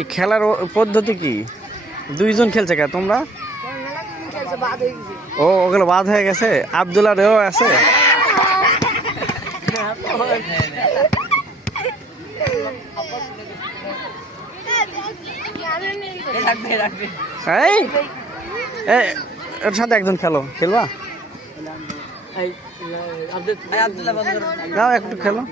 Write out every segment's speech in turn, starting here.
এই খেলার পদ্ধতি কি? দুইজন খেলছে কে তোমরা? ও ওগুলো বাদ হয়ে গেছে। আব্দুল্লাহ রেও আছে। এর সাথে একজন খেলবা একটু খেলো।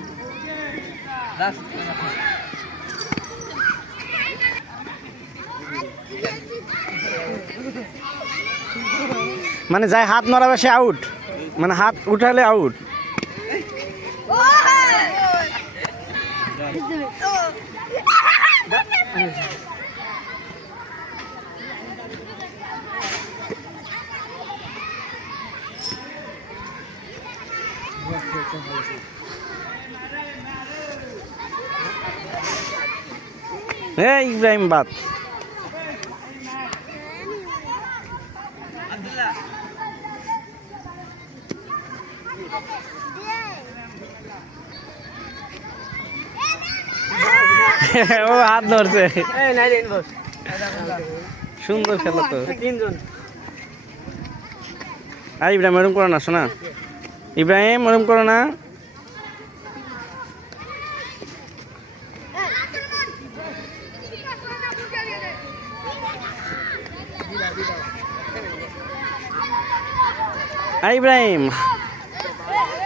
মানে যাই হাত নড়াবে সে আউট, মানে হাত উঠালে আউট। ইব্রাহিম বাদ। ও হাত ধরছে। সুন্দর খেলা তো। আর ইব্রাহিম ওরম করো না শোনা, ইব্রাহিম ওরম করো না। ইব্রাহিম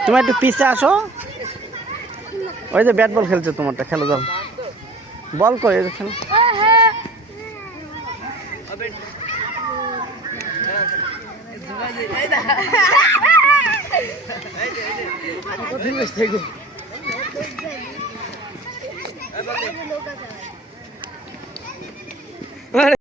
তুমি একটু পিছে আসো, ওই যে ব্যাট বল খেলছে তোমারটা, খেলো যাও। বল করে খেলো।